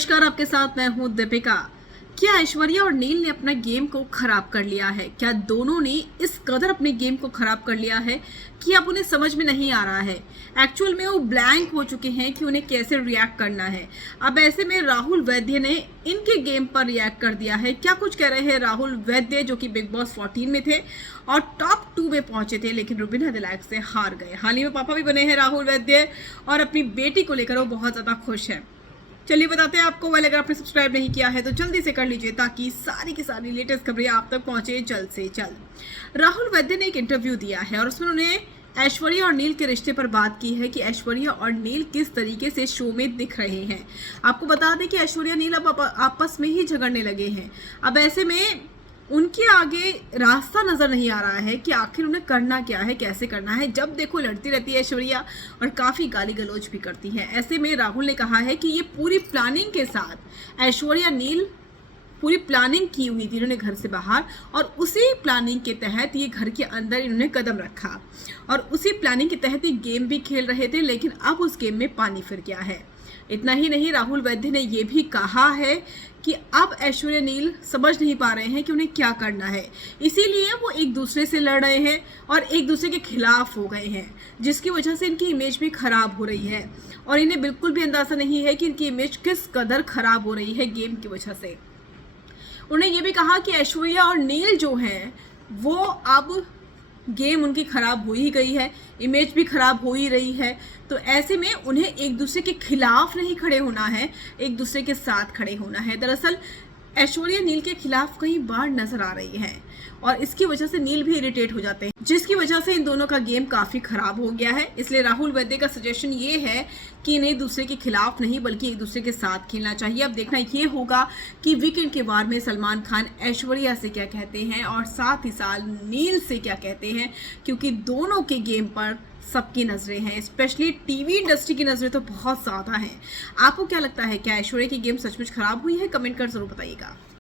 नमस्कार, आपके साथ मैं हूं दीपिका। क्या ऐश्वर्या और नील ने अपना गेम को खराब कर लिया है? क्या दोनों ने इस कदर अपने गेम को खराब कर लिया है कि अब उन्हें समझ में नहीं आ रहा है? एक्चुअल में वो ब्लैंक हो चुके हैं कि उन्हें कैसे रिएक्ट करना है। अब ऐसे में राहुल वैद्य ने इनके गेम पर रिएक्ट कर दिया है। क्या कुछ कह रहे हैं राहुल वैद्य, जो कि बिग बॉस 14 में थे और टॉप 2 में पहुंचे थे, लेकिन रुबीना दिलैक से हार गए। हाल ही में पापा भी बने हैं राहुल वैद्य और अपनी बेटी को लेकर वो बहुत ज्यादा खुश है। चलिए बताते हैं आपको। अगर आपने सब्सक्राइब नहीं किया है तो जल्दी से कर लीजिए, ताकि सारी की सारी लेटेस्ट खबरें आप तक पहुंचे जल्द से जल्द। राहुल वैद्य ने एक इंटरव्यू दिया है और उसमें उन्होंने ऐश्वर्या और नील के रिश्ते पर बात की है कि ऐश्वर्या और नील किस तरीके से शो में दिख रहे हैं। आपको बता दें कि ऐश्वर्या नील अब आपस में ही झगड़ने लगे हैं। अब ऐसे में उनके आगे रास्ता नजर नहीं आ रहा है कि आखिर उन्हें करना क्या है, कैसे करना है। जब देखो लड़ती रहती है ऐश्वर्या और काफी गाली गलौज भी करती है। ऐसे में राहुल ने कहा है कि ये पूरी प्लानिंग के साथ ऐश्वर्या नील पूरी प्लानिंग की हुई थी इन्होंने घर से बाहर, और उसी प्लानिंग के तहत ये घर के अंदर इन्होंने कदम रखा और उसी प्लानिंग के तहत ये गेम भी खेल रहे थे, लेकिन अब उस गेम में पानी फिर गया है। इतना ही नहीं, राहुल वैद्य ने यह भी कहा है कि अब ऐश्वर्या नील समझ नहीं पा रहे हैं कि उन्हें क्या करना है, इसीलिए वो एक दूसरे से लड़ रहे हैं और एक दूसरे के खिलाफ हो गए हैं, जिसकी वजह से इनकी इमेज भी खराब हो रही है और इन्हें बिल्कुल भी अंदाजा नहीं है कि इनकी इमेज किस कदर खराब हो रही है गेम की वजह से। उन्होंने ये भी कहा कि ऐश्वर्या और नील जो हैं वो अब गेम उनकी खराब हो ही गई है, इमेज भी खराब हो ही रही है, तो ऐसे में उन्हें एक दूसरे के खिलाफ नहीं खड़े होना है, एक दूसरे के साथ खड़े होना है। दरअसल ऐश्वर्या नील के खिलाफ कई बार नजर आ रही है और इसकी वजह से नील भी इरिटेट हो जाते हैं, जिसकी वजह से इन दोनों का गेम काफी खराब हो गया है। इसलिए राहुल वैद्य का सजेशन ये है कि इन्हें दूसरे के खिलाफ नहीं बल्कि एक दूसरे के साथ खेलना चाहिए। अब देखना ये होगा कि वीकेंड के वार में सलमान खान ऐश्वर्या से क्या कहते हैं और साथ ही साथ नील से क्या कहते हैं, क्योंकि दोनों के गेम पर सबकी नजरें हैं, स्पेशली टीवी इंडस्ट्री की नजरें तो बहुत ज्यादा हैं। आपको क्या लगता है, क्या ऐश्वर्या की गेम सचमुच खराब हुई है? कमेंट कर जरूर बताइएगा।